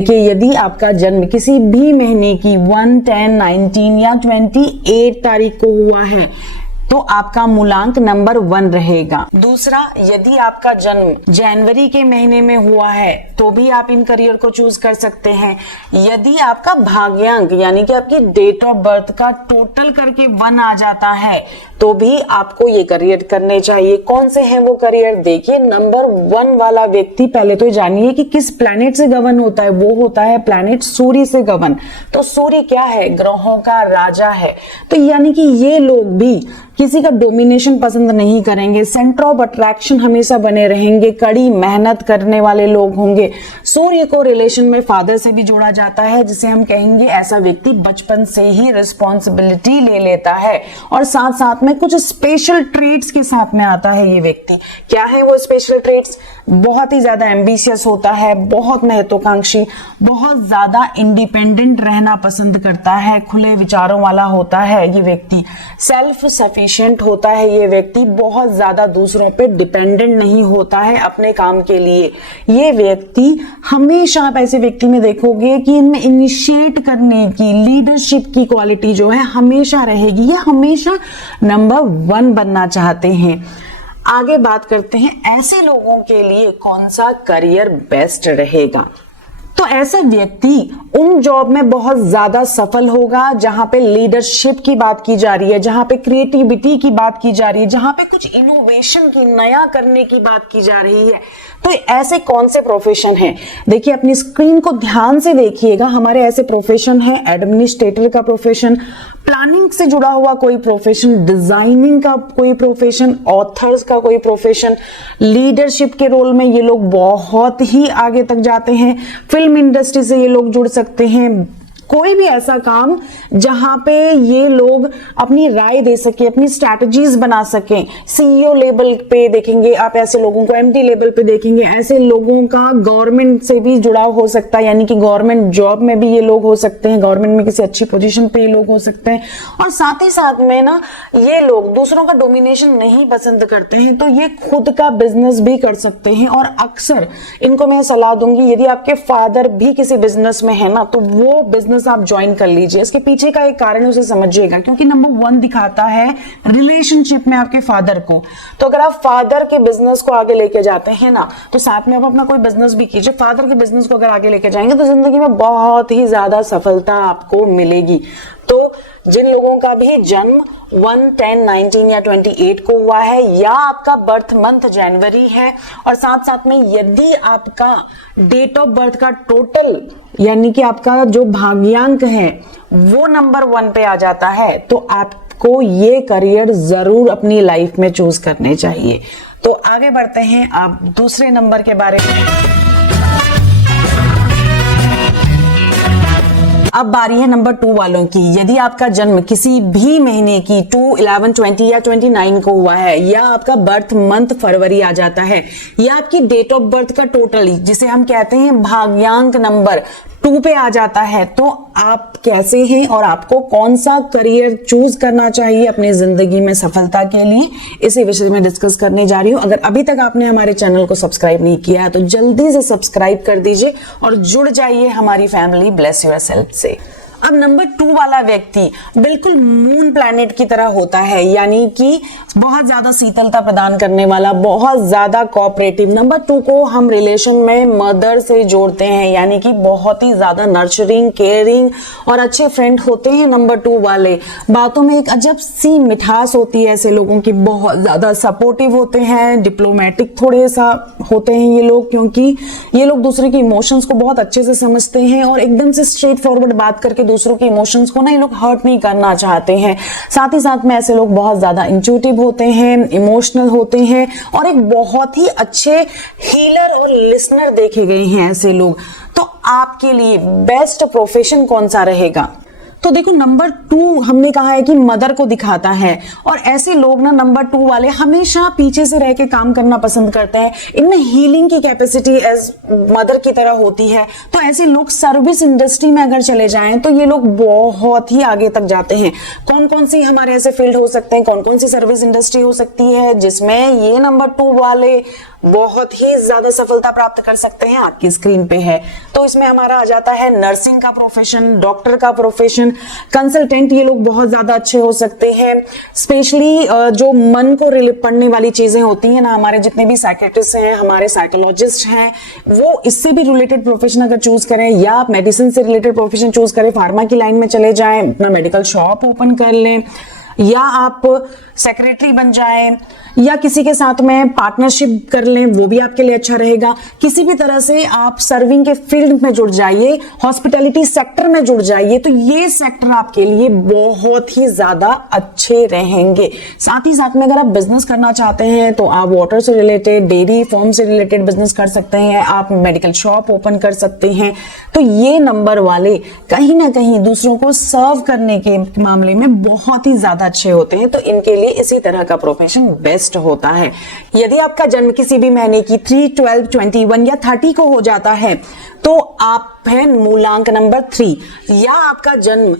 कि यदि आपका जन्म किसी भी महीने की 1, 10, 19 या 28 तारीख को हुआ है तो आपका मूलांक नंबर 1 रहेगा। दूसरा, यदि आपका जन्म जनवरी के महीने में हुआ है तो भी आप इन करियर को चूज कर सकते हैं। यदि आपका भाग्यांक यानी कि आपकी डेट ऑफ बर्थ का टोटल करके 1 आ जाता है तो भी आपको ये करियर करने चाहिए। कौन से हैं वो करियर? देखिए, नंबर 1 वाला व्यक्ति, पहले तो जानिए कि किस प्लैनेट से गवर्न होता है। वो होता है प्लैनेट सूर्य से गवर्न। तो सूर्य क्या है? ग्रहों का राजा है। तो यानी कि ये लोग भी किसी का डोमिनेशन पसंद नहीं करेंगे, सेंटर ऑफ अट्रैक्शन हमेशा बने रहेंगे, कड़ी मेहनत करने वाले लोग होंगे। सूर्य को रिलेशन में फादर से भी जोड़ा जाता है, जिसे हम कहेंगे ऐसा व्यक्ति बचपन से ही रिस्पॉन्सिबिलिटी ले लेता है और साथ साथ में कुछ स्पेशल ट्रेट्स के साथ में आता है ये व्यक्ति। क्या है वो स्पेशल ट्रेट्स? बहुत ही ज्यादा एम्बिशियस होता है, बहुत महत्वाकांक्षी, बहुत ज्यादा इंडिपेंडेंट रहना पसंद करता है, खुले विचारों वाला होता है ये व्यक्ति, सेल्फ सफिशिएंट होता है ये व्यक्ति, बहुत ज्यादा दूसरों पे डिपेंडेंट नहीं होता है अपने काम के लिए। ये व्यक्ति हमेशा, आप ऐसे व्यक्ति में देखोगे कि इनमें इनिशिएट करने की, लीडरशिप की क्वालिटी जो है हमेशा रहेगी। ये हमेशा नंबर 1 बनना चाहते हैं। आगे बात करते हैं ऐसे लोगों के लिए कौन सा करियर बेस्ट रहेगा। तो ऐसा व्यक्ति उन जॉब में बहुत ज्यादा सफल होगा जहां पे लीडरशिप की बात की जा रही है, जहां पे क्रिएटिविटी की बात की जा रही है, जहां पे कुछ इनोवेशन की, नया करने की बात की जा रही है। तो ऐसे कौन से प्रोफेशन हैं? देखिए, अपनी स्क्रीन को ध्यान से देखिएगा। हमारे ऐसे प्रोफेशन है, एडमिनिस्ट्रेटर का प्रोफेशन, प्लानिंग से जुड़ा हुआ कोई प्रोफेशन, डिजाइनिंग का कोई प्रोफेशन, ऑथर्स का कोई प्रोफेशन, लीडरशिप के रोल में ये लोग बहुत ही आगे तक जाते हैं। फिल्म इंडस्ट्री से ये लोग जुड़ सकते हैं। कोई भी ऐसा काम जहां पे ये लोग अपनी राय दे सके, अपनी स्ट्रैटेजीज बना सकें। सीईओ लेवल पे देखेंगे आप ऐसे लोगों को, एमडी लेवल पे देखेंगे ऐसे लोगों का गवर्नमेंट से भी जुड़ाव हो सकता है, यानी कि गवर्नमेंट जॉब में भी ये लोग हो सकते हैं, गवर्नमेंट में किसी अच्छी पोजीशन पे ये लोग हो सकते हैं। और साथ ही साथ में ना, ये लोग दूसरों का डोमिनेशन नहीं पसंद करते हैं, तो ये खुद का बिजनेस भी कर सकते हैं। और अक्सर इनको मैं सलाह दूंगी, यदि आपके फादर भी किसी बिजनेस में है ना, तो वो बिजनेस आप ज्वाइन कर लीजिए। इसके पीछे का एक कारण उसे समझिएगा, क्योंकि नंबर 1 दिखाता है रिलेशनशिप में आपके फादर को। तो अगर आप फादर के बिजनेस को आगे लेके जाते हैं ना, तो साथ में आप अपना कोई बिजनेस भी कीजिए। फादर के बिजनेस को अगर आगे लेके जाएंगे तो जिंदगी में बहुत ही ज्यादा सफलता आपको मिलेगी। तो जिन लोगों का भी जन्म 1, 10, 19 या 28 को हुआ है, या आपका बर्थ मंथ जनवरी है, और साथ साथ में यदि आपका डेट ऑफ बर्थ का टोटल यानी कि आपका जो भाग्यांक है वो नंबर 1 पे आ जाता है, तो आपको ये करियर जरूर अपनी लाइफ में चूज करने चाहिए। तो आगे बढ़ते हैं आप दूसरे नंबर के बारे में। अब बारी है नंबर 2 वालों की। यदि आपका जन्म किसी भी महीने की 2, 11, 20 या 29 को हुआ है, या आपका बर्थ मंथ फरवरी आ जाता है, या आपकी डेट ऑफ बर्थ का टोटल, जिसे हम कहते हैं भाग्यांक नंबर 2 पे आ जाता है, तो आप कैसे हैं और आपको कौन सा करियर चूज करना चाहिए अपनी जिंदगी में सफलता के लिए, इसी विषय में डिस्कस करने जा रही हूं। अगर अभी तक आपने हमारे चैनल को सब्सक्राइब नहीं किया है तो जल्दी से सब्सक्राइब कर दीजिए और जुड़ जाइए हमारी फैमिली ब्लेस योरसेल्फ से। अब नंबर 2 वाला व्यक्ति बिल्कुल मून प्लैनेट की तरह होता है, यानी कि बहुत ज्यादा शीतलता प्रदान करने वाला, बहुत ज्यादा कोऑपरेटिव। नंबर 2 को हम रिलेशन में मदर से जोड़ते हैं, यानी कि बहुत ही ज्यादा नर्चरिंग, केयरिंग और अच्छे फ्रेंड होते हैं नंबर 2 वाले। बातों में एक अजब सी मिठास होती है ऐसे लोगों की, बहुत ज्यादा सपोर्टिव होते हैं, डिप्लोमेटिक थोड़े सा होते हैं ये लोग, क्योंकि ये लोग दूसरे के इमोशंस को बहुत अच्छे से समझते हैं और एकदम से स्ट्रेट फॉरवर्ड बात करके दूसरों के इमोशंस को ना ये लोग हर्ट नहीं करना चाहते हैं। साथ ही साथ में ऐसे लोग बहुत ज्यादा इंट्यूटिव होते हैं, इमोशनल होते हैं और एक बहुत ही अच्छे हीलर और लिसनर देखे गए हैं ऐसे लोग। तो आपके लिए बेस्ट प्रोफेशन कौन सा रहेगा? तो देखो, नंबर 2 हमने कहा है कि मदर को दिखाता है, और ऐसे लोग ना नंबर 2 वाले हमेशा पीछे से रह के काम करना पसंद करते हैं। इनमें हीलिंग की कैपेसिटी एज मदर की तरह होती है। तो ऐसे लोग सर्विस इंडस्ट्री में अगर चले जाएं तो ये लोग बहुत ही आगे तक जाते हैं। कौन कौन सी हमारे ऐसे फील्ड हो सकते हैं, कौन कौन सी सर्विस इंडस्ट्री हो सकती है जिसमें ये नंबर 2 वाले बहुत ही ज्यादा सफलता प्राप्त कर सकते हैं, आपकी स्क्रीन पे है। तो इसमें हमारा आ जाता है नर्सिंग का प्रोफेशन, डॉक्टर का प्रोफेशन, कंसल्टेंट, ये लोग बहुत ज्यादा अच्छे हो सकते हैं। स्पेशली जो मन को पढ़ने वाली चीजें होती हैं ना, हमारे जितने भी साइकेट्रिस्ट हैं, हमारे साइकोलॉजिस्ट हैं, वो इससे भी रिलेटेड प्रोफेशन अगर चूज करें, या आप मेडिसिन से रिलेटेड प्रोफेशन चूज करें, फार्मा की लाइन में चले जाएं, अपना मेडिकल शॉप ओपन कर लें, या आप सेक्रेटरी बन जाएं, या किसी के साथ में पार्टनरशिप कर लें, वो भी आपके लिए अच्छा रहेगा। किसी भी तरह से आप सर्विंग के फील्ड में जुड़ जाइए, हॉस्पिटैलिटी सेक्टर में जुड़ जाइए, तो ये सेक्टर आपके लिए बहुत ही ज्यादा अच्छे रहेंगे। साथ ही साथ में अगर आप बिजनेस करना चाहते हैं तो आप वाटर से रिलेटेड, डेयरी फार्म से रिलेटेड बिजनेस कर सकते हैं, आप मेडिकल शॉप ओपन कर सकते हैं। तो ये नंबर वाले कहीं ना कहीं दूसरों को सर्व करने के मामले में बहुत ही ज्यादा अच्छे होते हैं, तो इनके लिए इसी तरह का प्रोफेशन बेस्ट होता है। यदि आपका जन्म किसी भी महीने की 3, 12, 21 या 30 को हो जाता है तो आप है मूलांक नंबर 3, या आपका जन्म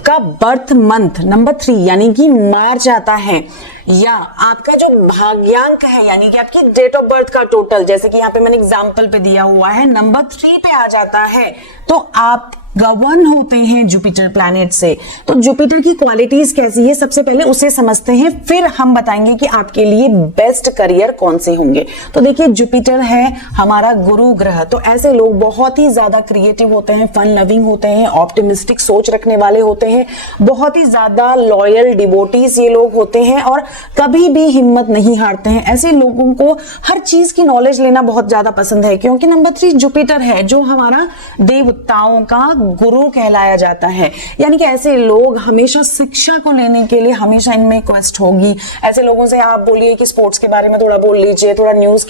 का बर्थ मंथ नंबर 3 यानी कि मार्च आता है, या आपका जो भाग्यांक है यानी कि आपकी डेट ऑफ बर्थ का टोटल, जैसे कि यहाँ पे मैंने एग्जांपल पे दिया हुआ है, नंबर 3 पे आ जाता है, तो आप गवर्न होते हैं जुपिटर प्लैनेट से। तो जुपिटर की क्वालिटीज कैसी है, सबसे पहले उसे समझते हैं, फिर हम बताएंगे कि आपके लिए बेस्ट करियर कौन से होंगे। तो देखिए, जुपिटर है हमारा गुरु ग्रह, तो ऐसे लोग बहुत ही ज्यादा क्रिएटिव होते हैं, फन लविंग होते हैं, ऑप्टिमिस्टिक सोच रखने वाले होते हैं, बहुत ही ज्यादा लॉयल डिवोटीज ये लोग होते हैं, और कभी भी हिम्मत नहीं हारते हैं। ऐसे लोगों को हर चीज की नॉलेज लेना बहुत ज्यादा पसंद है, क्योंकि नंबर 3 जुपिटर है, जो हमारा देवताओं का गुरु कहलाया जाता है। यानी कि ऐसे लोग हमेशा शिक्षा को लेने के लिए हमेशा इनमें क्वेस्ट होगी। ऐसे लोगों से आप बोलिए कि स्पोर्ट्स के बारे में थोड़ा बोल लीजिए, थोड़ा न्यूज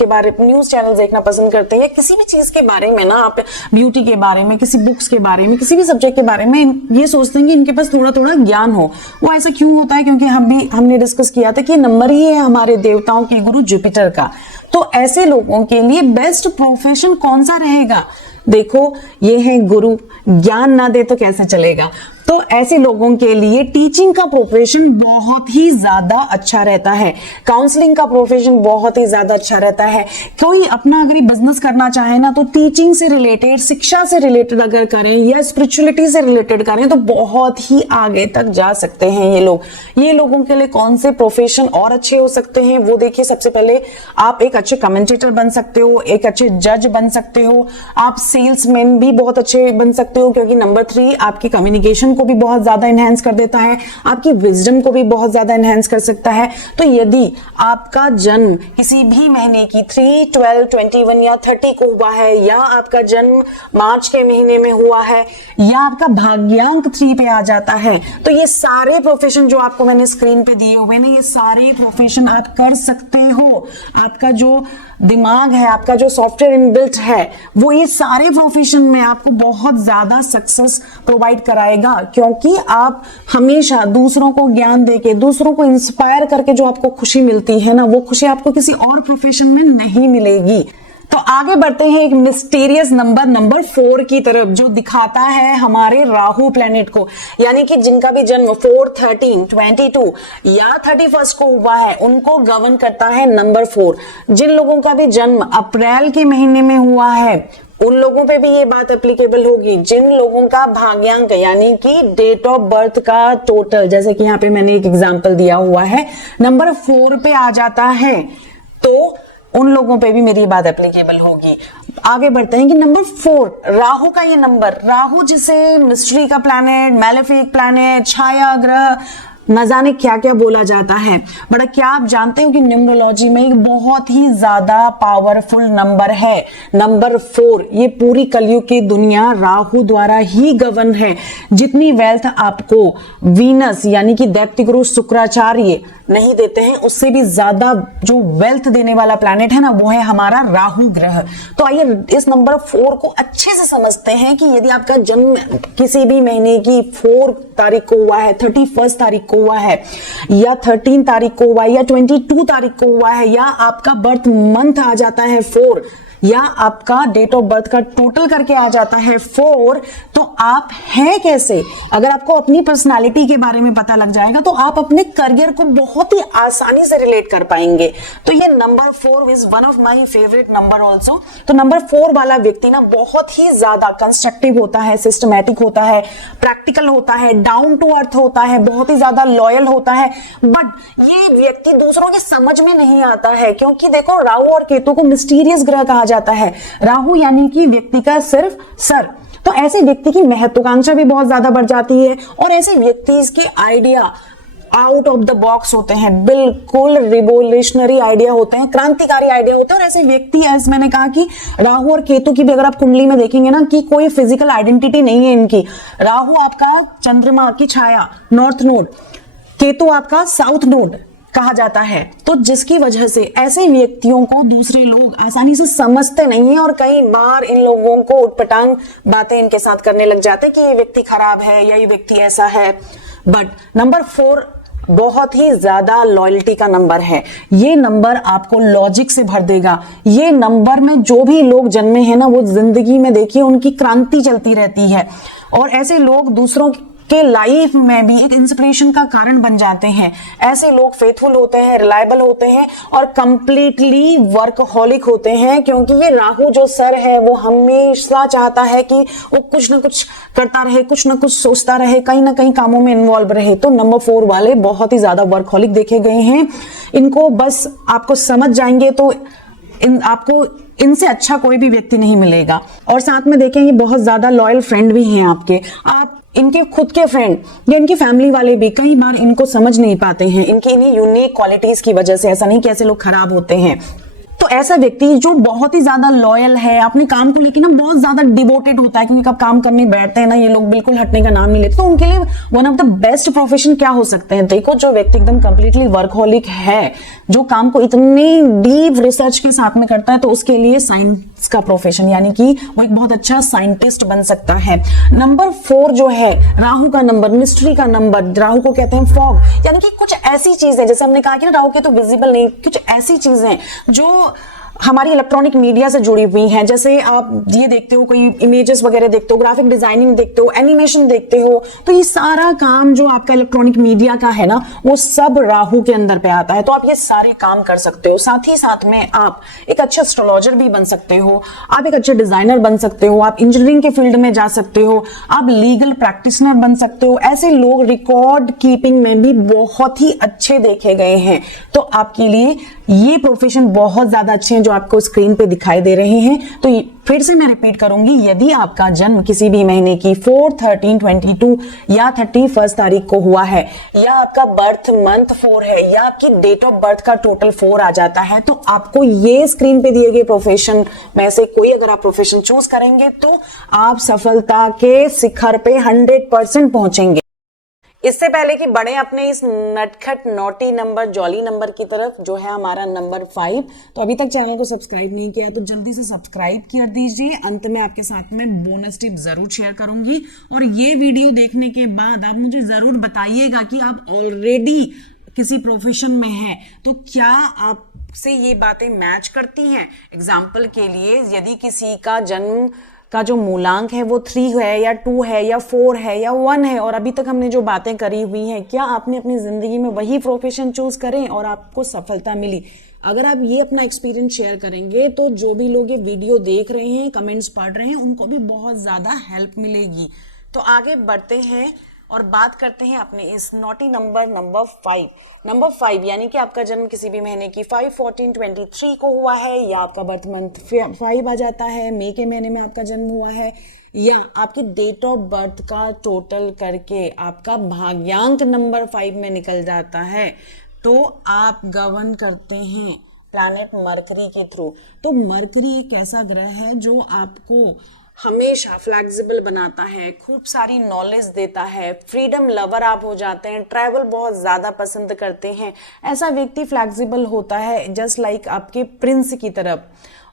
चैनल देखना पसंद करते हैं, या किसी भी चीज के बारे में ना, आप ब्यूटी के बारे में, किसी बुक्स के बारे में, किसी भी सब्जेक्ट के बारे में ये सोचते हैं कि इनके पास थोड़ा थोड़ा ज्ञान हो। वो ऐसा क्यों होता है? क्योंकि हमने डिस्कस किया था कि नंबर ही है हमारे देवताओं के गुरु जुपिटर का। तो ऐसे लोगों के लिए बेस्ट प्रोफेशन कौन सा रहेगा? देखो, ये है गुरु, ज्ञान ना दे तो कैसे चलेगा। तो ऐसे लोगों के लिए टीचिंग का प्रोफेशन बहुत ही ज्यादा अच्छा रहता है, काउंसलिंग का प्रोफेशन बहुत ही ज्यादा अच्छा रहता है। कोई अपना अगर बिजनेस करना चाहे ना, तो टीचिंग से रिलेटेड, शिक्षा से रिलेटेड अगर करें, या स्पिरिचुअलिटी से रिलेटेड करें, तो बहुत ही आगे तक जा सकते हैं ये लोग। ये लोगों के लिए कौन से प्रोफेशन और अच्छे हो सकते हैं वो देखिए। सबसे पहले आप एक अच्छे कमेंटेटर बन सकते हो, एक अच्छे जज बन सकते हो, आप सेल्समैन भी बहुत अच्छे बन सकते हो, क्योंकि नंबर 3 आपकी कम्युनिकेशन को भी बहुत ज्यादा एनहांस कर देता है, आपकी विजडम को भी बहुत ज्यादा एनहांस कर सकता है। तो यदि आपका जन्म किसी भी महीने की 3, 12, 21 या 30 को हुआ है, या आपका जन्म मार्च के महीने में हुआ है, या आपका भाग्यांक 3 पे आ जाता है, तो ये सारे प्रोफेशन जो आपको मैंने स्क्रीन पे दिए हुए ना, ये सारे प्रोफेशन आप कर सकते हो। आपका जो दिमाग है, आपका जो सॉफ्टवेयर इनबिल्ट है, वो ये सारे प्रोफेशन में आपको बहुत ज्यादा सक्सेस प्रोवाइड कराएगा, क्योंकि आप हमेशा दूसरों को ज्ञान देके, दूसरों को इंस्पायर करके जो आपको खुशी मिलती है ना, वो खुशी आपको किसी और प्रोफेशन में नहीं मिलेगी। तो आगे बढ़ते हैं एक मिस्टीरियस नंबर 4 की तरफ, जो दिखाता है हमारे राहु प्लैनेट को। यानी कि जिनका भी जन्म 4, 13, 22 या 31 को हुआ है, उनको गवर्न करता है नंबर 4। जिन लोगों का भी जन्म अप्रैल के महीने में हुआ है, उन लोगों पे भी ये बात एप्लीकेबल होगी। जिन लोगों का भाग्यांक यानी कि डेट ऑफ बर्थ का टोटल, जैसे कि यहाँ पे मैंने एक एग्जांपल दिया हुआ है, नंबर 4 पे आ जाता है, तो उन लोगों पे भी मेरी बात एप्लीकेबल होगी। आगे बढ़ते हैं कि नंबर 4 राहु का ये नंबर, राहु जिसे मिस्ट्री का प्लैनेट, मैलेफिक प्लैनेट, छाया ग्रह, न जाने क्या क्या बोला जाता है, बट क्या आप जानते हो कि न्यूमरोलॉजी में एक बहुत ही ज्यादा पावरफुल नंबर है नंबर 4। ये पूरी कलयुग की दुनिया राहु द्वारा ही गवर्न है। जितनी वेल्थ आपको वीनस यानी कि दैत्य गुरु शुक्राचार्य नहीं देते हैं, उससे भी ज्यादा जो वेल्थ देने वाला प्लैनेट है ना, वो है हमारा राहु ग्रह। तो आइए इस नंबर 4 को अच्छे से समझते हैं कि यदि आपका जन्म किसी भी महीने की 4 तारीख को हुआ है, 31 तारीख को हुआ है, या 13 तारीख को हुआ है, या 22 तारीख को हुआ है, या आपका बर्थ मंथ आ जाता है 4, या आपका डेट ऑफ बर्थ का टोटल करके आ जाता है 4, तो आप हैं कैसे? अगर आपको अपनी पर्सनालिटी के बारे में पता लग जाएगा तो आप अपने करियर को बहुत ही आसानी से रिलेट कर पाएंगे। तो ये number 4 is one of my favourite number also. तो नंबर 4 वाला व्यक्ति ना बहुत ही ज्यादा कंस्ट्रक्टिव होता है, सिस्टमैटिक होता है, प्रैक्टिकल होता है, डाउन टू अर्थ होता है, बहुत ही ज्यादा लॉयल होता है। बट ये व्यक्ति दूसरों के समझ में नहीं आता है, क्योंकि देखो राहु और केतु को मिस्टीरियस ग्रह कहा जाता है। राहु यानी कि व्यक्ति का सिर्फ सर, तो ऐसे व्यक्ति की महत्वाकांक्षा भी बहुत ज्यादा बढ़ जाती है और ऐसे व्यक्ति के idea out of the box होते हैं, बिल्कुल रिवोल्यूशनरी आइडिया होते हैं, क्रांतिकारी आइडिया होते हैं। और ऐसे व्यक्ति, एज मैंने कहा कि राहु और केतु की भी अगर आप कुंडली में देखेंगे ना कि कोई फिजिकल आइडेंटिटी नहीं है इनकी। राहु आपका चंद्रमा की छाया, नॉर्थ नोड, केतु आपका साउथ नोड कहा जाता है। तो जिसकी वजह से ऐसे व्यक्तियों को दूसरे लोग आसानी से समझते नहीं है और कई बार इन लोगों को उटपटांग बातें इनके साथ करने लग जाते हैं कि ये व्यक्ति खराब है या ये व्यक्ति ऐसा है। बट नंबर 4 बहुत ही ज्यादा लॉयल्टी का नंबर है। ये नंबर आपको लॉजिक से भर देगा। ये नंबर में जो भी लोग जन्मे हैं ना, वो जिंदगी में देखिए उनकी क्रांति चलती रहती है और ऐसे लोग दूसरों के लाइफ में भी एक इंस्पिरेशन का कारण बन जाते हैं। ऐसे लोग फेथफुल होते हैं, रिलायबल होते हैं और कंप्लीटली वर्कहॉलिक होते हैं, क्योंकि ये राहु जो सर है वो हमेशा चाहता है कि वो कुछ ना कुछ करता रहे, कुछ ना कुछ सोचता रहे, कहीं ना कहीं कामों में इन्वॉल्व रहे। तो नंबर 4 वाले बहुत ही ज्यादा वर्कहॉलिक देखे गए हैं। इनको बस आपको समझ जाएंगे तो आपको इनसे अच्छा कोई भी व्यक्ति नहीं मिलेगा। और साथ में देखें ये बहुत ज्यादा लॉयल फ्रेंड भी हैं आपके। आप इनके खुद के फ्रेंड या इनकी फैमिली वाले भी कई बार इनको समझ नहीं पाते हैं, इनकी इन्हीं यूनिक क्वालिटीज की वजह से। ऐसा नहीं कि ऐसे लोग खराब होते हैं। तो ऐसा व्यक्ति जो बहुत ही ज्यादा लॉयल है, अपने काम को लेकर ना बहुत ज्यादा डिवोटेड होता है, क्योंकि कब काम करने बैठते हैं ना ये लोग बिल्कुल हटने का नाम नहीं लेते। तो उनके लिए one of the best profession क्या हो सकते हैं? देखो, जो व्यक्ति एकदम कंप्लीटली वर्कहॉलिक है, जो काम को इतनी डीप रिसर्च के साथ में करता है, तो उसके लिए साइंस का प्रोफेशन, यानी कि वो एक बहुत अच्छा साइंटिस्ट बन सकता है। नंबर 4 जो है राहु का नंबर, मिस्ट्री का नंबर, राहु को कहते हैं फॉग, यानी कि कुछ ऐसी चीजें, जैसे हमने कहा कि ना राहु के तो विजिबल नहीं, कुछ ऐसी चीजें जो हमारी इलेक्ट्रॉनिक मीडिया से जुड़ी हुई हैं। जैसे आप ये देखते हो, कोई इमेजेस वगैरह देखते हो, ग्राफिक डिजाइनिंग देखते हो, एनिमेशन देखते हो, तो ये सारा काम जो आपका इलेक्ट्रॉनिक मीडिया का है ना, वो सब राहु के अंदर पे आता है। तो आप ये सारे काम कर सकते हो। साथ ही साथ में आप एक अच्छे एस्ट्रोलॉजर भी बन सकते हो, आप एक अच्छे डिजाइनर बन सकते हो, आप इंजीनियरिंग के फील्ड में जा सकते हो, आप लीगल प्रैक्टिशनर बन सकते हो। ऐसे लोग रिकॉर्ड कीपिंग में भी बहुत ही अच्छे देखे गए हैं। तो आपके लिए ये प्रोफेशन बहुत ज्यादा अच्छे हैं जो आपको स्क्रीन पे दिखाई दे रहे हैं। तो फिर से मैं रिपीट करूंगी, यदि आपका जन्म किसी भी महीने की 4, 13, 22 या 31 तारीख को हुआ है, या आपका बर्थ मंथ 4 है, या आपकी डेट ऑफ बर्थ का टोटल 4 आ जाता है, तो आपको ये स्क्रीन पे दिए गए प्रोफेशन में से कोई अगर आप प्रोफेशन चूज करेंगे तो आप सफलता के शिखर पे 100% पहुंचेंगे। इससे पहले कि बढ़े अपने इस नटखट नोटी नंबर, जॉली नंबर की तरफ, जो है हमारा नंबर 5, तो अभी तक चैनल को सब्सक्राइब नहीं किया तो जल्दी से सब्सक्राइब कर दीजिए। अंत में आपके साथ में बोनस टिप जरूर शेयर करूंगी, और ये वीडियो देखने के बाद आप मुझे जरूर बताइएगा कि आप ऑलरेडी किसी प्रोफेशन में हैं तो क्या आपसे ये बातें मैच करती हैं। एग्जाम्पल के लिए, यदि किसी का जन्म का जो मूलांक है वो 3 है या 2 है या 4 है या 1 है, और अभी तक हमने जो बातें करी हुई हैं, क्या आपने अपनी जिंदगी में वही प्रोफेशन चूज करें और आपको सफलता मिली? अगर आप ये अपना एक्सपीरियंस शेयर करेंगे तो जो भी लोग ये वीडियो देख रहे हैं, कमेंट्स पढ़ रहे हैं, उनको भी बहुत ज्यादा हेल्प मिलेगी। तो आगे बढ़ते हैं और बात करते हैं अपने इस नॉटी नंबर 5। नंबर 5 यानी कि आपका जन्म किसी भी महीने की 5, 14, 23 को हुआ है, या आपका बर्थ मंथ 5 आ जाता है, मई के महीने में आपका जन्म हुआ है, या आपकी डेट ऑफ बर्थ का टोटल करके आपका भाग्यांक नंबर 5 में निकल जाता है, तो आप गवर्न करते हैं प्लैनेट मरकरी के थ्रू। तो मरकरी एक ऐसा ग्रह है जो आपको हमेशा फ्लेक्सिबल बनाता है, खूब सारी नॉलेज देता है, फ्रीडम लवर आप हो जाते हैं, ट्रैवल बहुत ज्यादा पसंद करते हैं। ऐसा व्यक्ति फ्लेक्सिबल होता है जस्ट लाइक आपके प्रिंस की तरफ।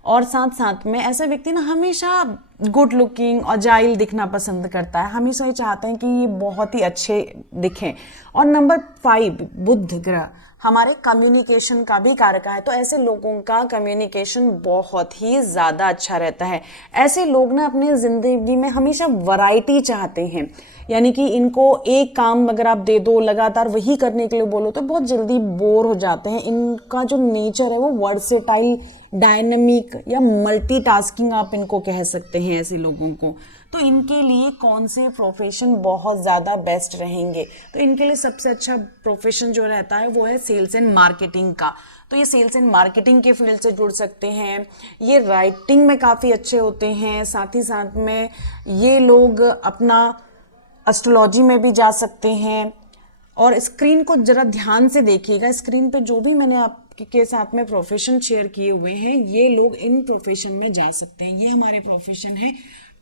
और साथ साथ में ऐसा व्यक्ति ना हमेशा गुड लुकिंग और जाइल दिखना पसंद करता है, हमेशा ये चाहते हैं कि ये बहुत ही अच्छे दिखें। और नंबर 5 बुध ग्रह हमारे कम्युनिकेशन का भी कारक है, तो ऐसे लोगों का कम्युनिकेशन बहुत ही ज़्यादा अच्छा रहता है। ऐसे लोग ना अपने ज़िंदगी में हमेशा वैरायटी चाहते हैं, यानी कि इनको एक काम अगर आप दे दो लगातार वही करने के लिए बोलो तो बहुत जल्दी बोर हो जाते हैं। इनका जो नेचर है वो वर्सेटाइल, डायनामिक या मल्टीटास्किंग आप इनको कह सकते हैं ऐसे लोगों को। तो इनके लिए कौन से प्रोफेशन बहुत ज़्यादा बेस्ट रहेंगे? तो इनके लिए सबसे अच्छा प्रोफेशन जो रहता है वो है सेल्स एंड मार्केटिंग का। तो ये सेल्स एंड मार्केटिंग के फील्ड से जुड़ सकते हैं, ये राइटिंग में काफ़ी अच्छे होते हैं, साथ ही साथ में ये लोग अपना एस्ट्रोलॉजी में भी जा सकते हैं। और स्क्रीन को जरा ध्यान से देखिएगा, स्क्रीन पे जो भी मैंने आपके साथ में प्रोफेशन शेयर किए हुए हैं ये लोग इन प्रोफेशन में जा सकते हैं। ये हमारे प्रोफेशन है,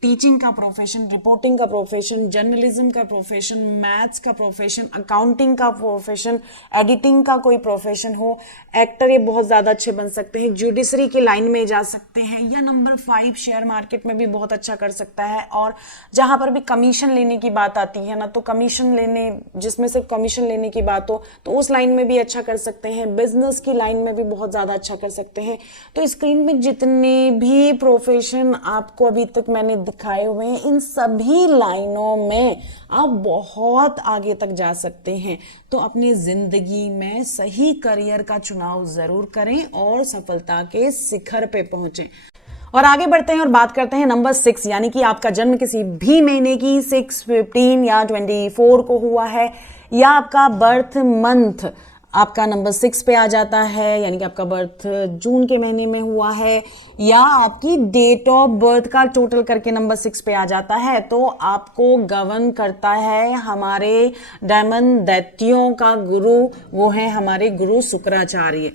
टीचिंग का प्रोफेशन, रिपोर्टिंग का प्रोफेशन, जर्नलिज्म का प्रोफेशन, मैथ्स का प्रोफेशन, अकाउंटिंग का प्रोफेशन, एडिटिंग का कोई प्रोफेशन हो, एक्टर ये बहुत ज़्यादा अच्छे बन सकते हैं, जुडिशरी की लाइन में जा सकते हैं, या नंबर 5 शेयर मार्केट में भी बहुत अच्छा कर सकता है। और जहाँ पर भी कमीशन लेने की बात आती है ना, तो कमीशन लेने, जिसमें सिर्फ कमीशन लेने की बात हो तो उस लाइन में भी अच्छा कर सकते हैं, बिजनेस की लाइन में भी बहुत ज़्यादा अच्छा कर सकते हैं। तो स्क्रीन में जितने भी प्रोफेशन आपको अभी तक मैंने दिखाए हुए हैं इन सभी लाइनों में आप बहुत आगे तक जा सकते हैं। तो अपनी जिंदगी में सही करियर का चुनाव जरूर करें और सफलता के शिखर पे पहुंचें। और आगे बढ़ते हैं और बात करते हैं नंबर 6, यानी कि आपका जन्म किसी भी महीने की 6, 15 या 24 को हुआ है, या आपका बर्थ मंथ आपका नंबर 6 पे आ जाता है, यानी कि आपका बर्थ जून के महीने में हुआ है, या आपकी डेट ऑफ बर्थ का टोटल करके नंबर 6 पे आ जाता है, तो आपको गवर्न करता है हमारे डायमंड दैत्यों का गुरु, वो है हमारे गुरु शुक्राचार्य।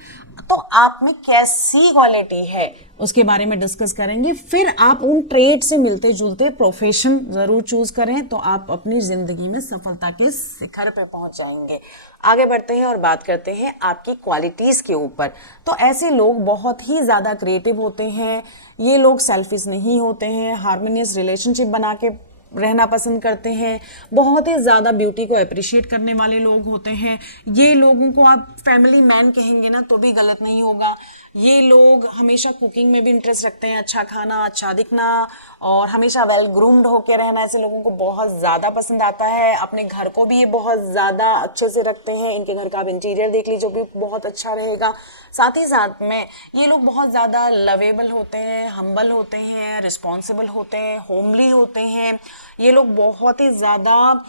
तो आप में कैसी क्वालिटी है उसके बारे में डिस्कस करेंगे। फिर आप उन ट्रेड से मिलते जुलते प्रोफेशन जरूर चूज करें तो आप अपनी जिंदगी में सफलता के शिखर पे पहुंच जाएंगे। आगे बढ़ते हैं और बात करते हैं आपकी क्वालिटीज के ऊपर। तो ऐसे लोग बहुत ही ज्यादा क्रिएटिव होते हैं, ये लोग सेल्फिश नहीं होते हैं, हार्मोनियस रिलेशनशिप बना के रहना पसंद करते हैं, बहुत ही ज़्यादा ब्यूटी को अप्रिशिएट करने वाले लोग होते हैं। ये लोगों को आप फैमिली मैन कहेंगे ना तो भी गलत नहीं होगा। ये लोग हमेशा कुकिंग में भी इंटरेस्ट रखते हैं, अच्छा खाना, अच्छा दिखना और हमेशा वेल ग्रूम्ड होकर रहना ऐसे लोगों को बहुत ज़्यादा पसंद आता है। अपने घर को भी ये बहुत ज़्यादा अच्छे से रखते हैं, इनके घर का आप इंटीरियर देख लीजिए जो भी बहुत अच्छा रहेगा। साथ ही साथ में ये लोग बहुत ज़्यादा लवेबल होते हैं, हम्बल होते हैं, रिस्पॉन्सिबल होते हैं, होमली होते हैं। ये लोग बहुत ही ज़्यादा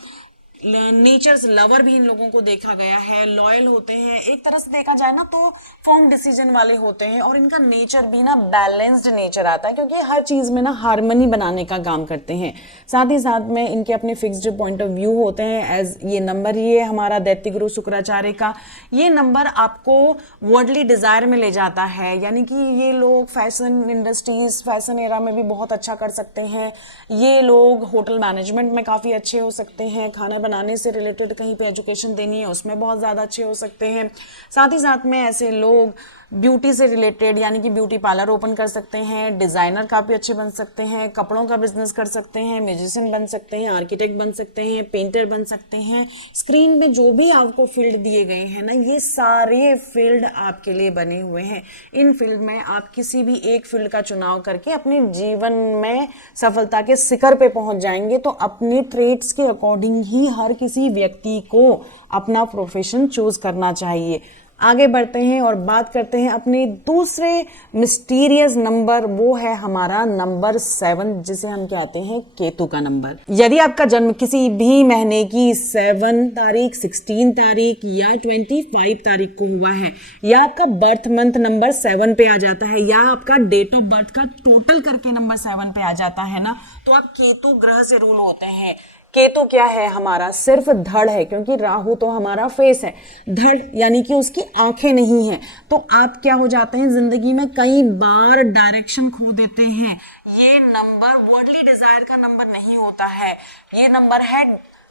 नेचर्स लवर भी इन लोगों को देखा गया है, लॉयल होते हैं, एक तरह से देखा जाए ना तो फर्म डिसीजन वाले होते हैं। और इनका नेचर भी ना बैलेंस्ड नेचर आता है क्योंकि हर चीज में ना हार्मनी बनाने का काम करते हैं। साथ ही साथ में इनके अपने फिक्स्ड पॉइंट ऑफ व्यू होते हैं। एज ये नंबर ही है हमारा दैत्य गुरु शुक्राचार्य का, ये नंबर आपको वर्ल्डली डिजायर में ले जाता है, यानी कि ये लोग फैशन इंडस्ट्रीज, फैशन एरा में भी बहुत अच्छा कर सकते हैं। ये लोग होटल मैनेजमेंट में काफी अच्छे हो सकते हैं, खाना बनाने से रिलेटेड कहीं पे एजुकेशन देनी है उसमें बहुत ज़्यादा अच्छे हो सकते हैं। साथ ही साथ में ऐसे लोग ब्यूटी से रिलेटेड यानी कि ब्यूटी पार्लर ओपन कर सकते हैं, डिज़ाइनर काफ़ी अच्छे बन सकते हैं, कपड़ों का बिजनेस कर सकते हैं, म्यूजिशियन बन सकते हैं, आर्किटेक्ट बन सकते हैं, पेंटर बन सकते हैं। स्क्रीन में जो भी आपको फील्ड दिए गए हैं ना ये सारे फील्ड आपके लिए बने हुए हैं। इन फील्ड में आप किसी भी एक फील्ड का चुनाव करके अपने जीवन में सफलता के शिखर पे पहुंच जाएंगे। तो अपने ट्रेड्स के अकॉर्डिंग ही हर किसी व्यक्ति को अपना प्रोफेशन चूज करना चाहिए। आगे बढ़ते हैं और बात करते हैं अपने दूसरे मिस्टीरियस नंबर, वो है हमारा नंबर 7 जिसे हम कहते हैं केतु का नंबर। यदि आपका जन्म किसी भी महीने की 7 तारीख, 16 तारीख या 25 तारीख को हुआ है, या आपका बर्थ मंथ नंबर 7 पे आ जाता है, या आपका डेट ऑफ बर्थ का टोटल करके नंबर 7 पे आ जाता है ना, तो आप केतु ग्रह से रूल होते हैं। केतु क्या है हमारा? सिर्फ धड़ है, क्योंकि राहु तो हमारा फेस है, धड़ यानी कि उसकी आंखें नहीं है। तो आप क्या हो जाते हैं जिंदगी में कई बार डायरेक्शन खो देते हैं। ये नंबर वर्ल्डली डिजायर का नंबर नहीं होता है, ये नंबर है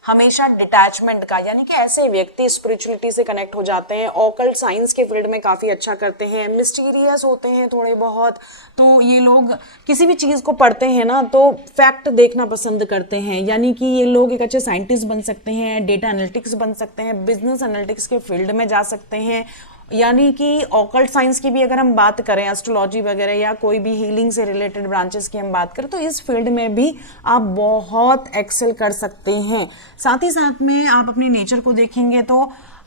हमेशा डिटैचमेंट का, यानी कि ऐसे व्यक्ति स्पिरिचुअलिटी से कनेक्ट हो जाते हैं, ऑकल्ट साइंस के फील्ड में काफ़ी अच्छा करते हैं, मिस्टीरियस होते हैं थोड़े बहुत। तो ये लोग किसी भी चीज़ को पढ़ते हैं ना तो फैक्ट देखना पसंद करते हैं, यानी कि ये लोग एक अच्छे साइंटिस्ट बन सकते हैं, डेटा एनालिटिक्स बन सकते हैं, बिजनेस एनालिटिक्स के फील्ड में जा सकते हैं। यानी कि ऑकल्ट साइंस की भी अगर हम बात करें, एस्ट्रोलॉजी वगैरह या कोई भी हीलिंग से रिलेटेड ब्रांचेस की हम बात करें, तो इस फील्ड में भी आप बहुत एक्सेल कर सकते हैं। साथ ही साथ में आप अपने नेचर को देखेंगे तो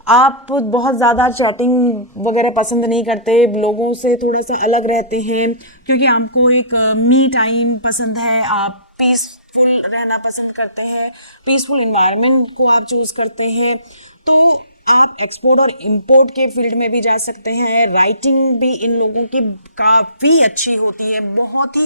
आप बहुत ज़्यादा चैटिंग वगैरह पसंद नहीं करते, लोगों से थोड़ा सा अलग रहते हैं, क्योंकि आपको एक मी टाइम पसंद है, आप पीसफुल रहना पसंद करते हैं, पीसफुल इन्वायरमेंट को आप चूज़ करते हैं। तो आप एक्सपोर्ट और इंपोर्ट के फील्ड में भी जा सकते हैं। राइटिंग भी इन लोगों की काफ़ी अच्छी होती है, बहुत ही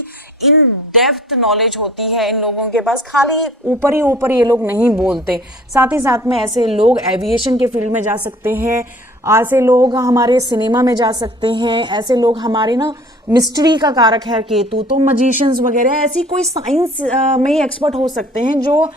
इन डेप्थ नॉलेज होती है इन लोगों के पास, खाली ऊपर ही ऊपर ये लोग नहीं बोलते। साथ ही साथ में ऐसे लोग एविएशन के फील्ड में जा सकते हैं, ऐसे लोग हमारे सिनेमा में जा सकते हैं, ऐसे लोग हमारे ना मिस्ट्री का कारक है केतु, तो मजिशियंस वगैरह ऐसी कोई साइंस में ही एक्सपर्ट हो सकते हैं जो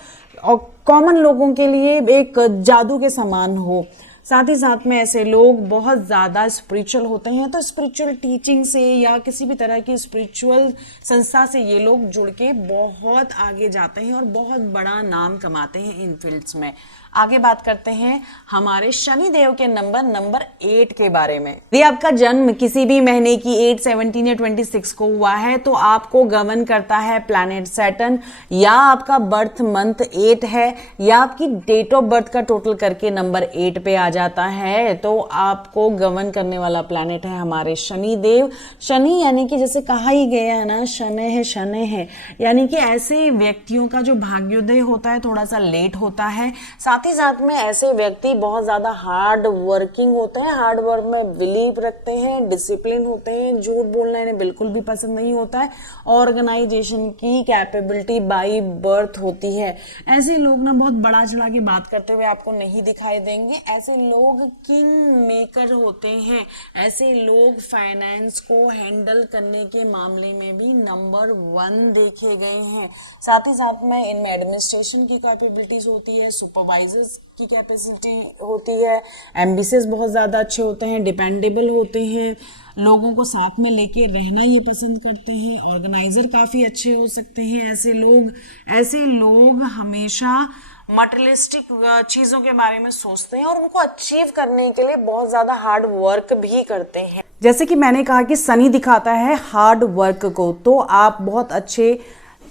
कॉमन लोगों के लिए एक जादू के समान हो। साथ ही साथ में ऐसे लोग बहुत ज़्यादा स्पिरिचुअल होते हैं, तो स्पिरिचुअल टीचिंग से या किसी भी तरह की स्पिरिचुअल संस्था से ये लोग जुड़ के बहुत आगे जाते हैं और बहुत बड़ा नाम कमाते हैं इन फील्ड्स में। आगे बात करते हैं हमारे शनि देव के नंबर 8 के बारे में। यदि आपका जन्म किसी भी महीने की 8, 17 या 26 को हुआ है तो आपको गवर्न करता है प्लैनेट सैटर्न, या आपका बर्थ मंथ 8 है, या आपकी डेट ऑफ बर्थ का टोटल करके नंबर 8 पे आ जाता है, तो आपको गवर्न करने वाला प्लैनेट है हमारे शनि देव। शनि यानी कि जैसे कहा ही गया है ना, शनै है, यानी कि ऐसे व्यक्तियों का जो भाग्योदय होता है थोड़ा सा लेट होता है। साथ ही साथ में ऐसे व्यक्ति बहुत ज़्यादा हार्ड वर्किंग होते हैं, हार्ड वर्क में बिलीव रखते हैं, डिसिप्लिन होते हैं, झूठ बोलना इन्हें बिल्कुल भी पसंद नहीं होता है, ऑर्गेनाइजेशन की कैपेबिलिटी बाय बर्थ होती है। ऐसे लोग ना बहुत बड़ा चढ़ा के बात करते हुए आपको नहीं दिखाई देंगे, ऐसे लोग किंग मेकर होते हैं, ऐसे लोग फाइनेंस को हैंडल करने के मामले में भी नंबर 1 देखे गए हैं। साथ ही साथ में इनमें एडमिनिस्ट्रेशन की कैपेबिलिटीज होती है, सुपरवाइजर्स की कैपेसिटी होती है, एम्बिशियस बहुत ज़्यादा अच्छे होते हैं, डिपेंडेबल होते हैं, लोगों को साथ में लेके रहना ये पसंद करते हैं, ऑर्गेनाइजर काफ़ी अच्छे हो सकते हैं। ऐसे लोग हमेशा मटेरियलिस्टिक चीज़ों के बारे में सोचते हैं और उनको अचीव करने के लिए बहुत ज़्यादा हार्ड वर्क भी करते हैं। जैसे कि मैंने कहा कि शनि दिखाता है हार्ड वर्क को, तो आप बहुत अच्छे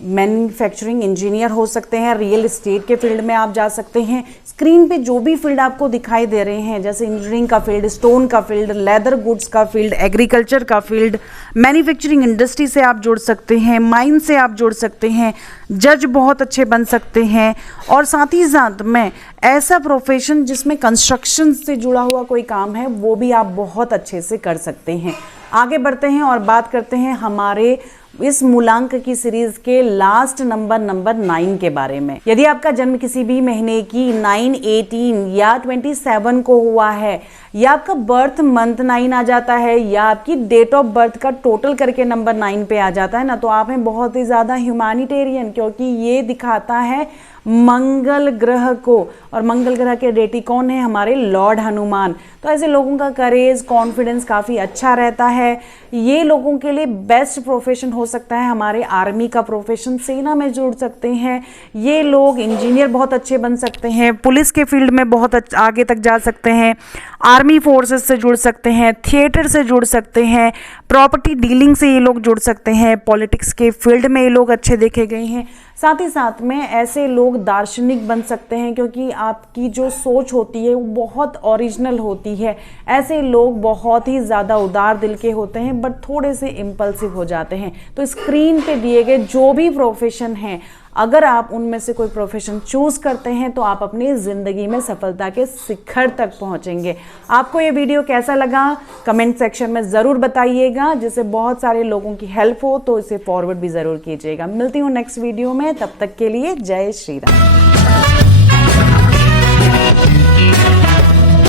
मैन्युफैक्चरिंग इंजीनियर हो सकते हैं, रियल एस्टेट के फील्ड में आप जा सकते हैं। स्क्रीन पे जो भी फील्ड आपको दिखाई दे रहे हैं, जैसे इंजीनियरिंग का फील्ड, स्टोन का फील्ड, लेदर गुड्स का फील्ड, एग्रीकल्चर का फील्ड, मैन्युफैक्चरिंग इंडस्ट्री से आप जुड़ सकते हैं, माइन से आप जुड़ सकते हैं, जज बहुत अच्छे बन सकते हैं, और साथ ही साथ में ऐसा प्रोफेशन जिसमें कंस्ट्रक्शन से जुड़ा हुआ कोई काम है वो भी आप बहुत अच्छे से कर सकते हैं। आगे बढ़ते हैं और बात करते हैं हमारे इस मूलांक की सीरीज के लास्ट नंबर 9 के बारे में। यदि आपका जन्म किसी भी महीने की 9, 18 या 27 को हुआ है, या आपका बर्थ मंथ 9 आ जाता है, या आपकी डेट ऑफ बर्थ का टोटल करके नंबर 9 पे आ जाता है ना, तो आप हैं बहुत ही ज़्यादा ह्यूमैनिटेरियन, क्योंकि ये दिखाता है मंगल ग्रह को, और मंगल ग्रह के डेटी कौन है? हमारे लॉर्ड हनुमान। तो ऐसे लोगों का करेज, कॉन्फिडेंस काफ़ी अच्छा रहता है। ये लोगों के लिए बेस्ट प्रोफेशन हो सकता है हमारे आर्मी का प्रोफेशन, सेना में जुड़ सकते हैं। ये लोग इंजीनियर बहुत अच्छे बन सकते हैं, पुलिस के फील्ड में बहुत आगे तक जा सकते हैं, आर्मी फोर्सेस से जुड़ सकते हैं, थिएटर से जुड़ सकते हैं, प्रॉपर्टी डीलिंग से ये लोग जुड़ सकते हैं, पॉलिटिक्स के फील्ड में ये लोग अच्छे देखे गए हैं। साथ ही साथ में ऐसे लोग दार्शनिक बन सकते हैं, क्योंकि आपकी जो सोच होती है वो बहुत ओरिजिनल होती है। ऐसे लोग बहुत ही ज़्यादा उदार दिल के होते हैं, बट थोड़े से इम्पल्सिव हो जाते हैं। तो स्क्रीन पे दिए गए जो भी प्रोफेशन हैं, अगर आप उनमें से कोई प्रोफेशन चूज करते हैं तो आप अपनी ज़िंदगी में सफलता के शिखर तक पहुंचेंगे। आपको ये वीडियो कैसा लगा कमेंट सेक्शन में ज़रूर बताइएगा, जिससे बहुत सारे लोगों की हेल्प हो, तो इसे फॉरवर्ड भी ज़रूर कीजिएगा। मिलती हूँ नेक्स्ट वीडियो में, तब तक के लिए जय श्री राम।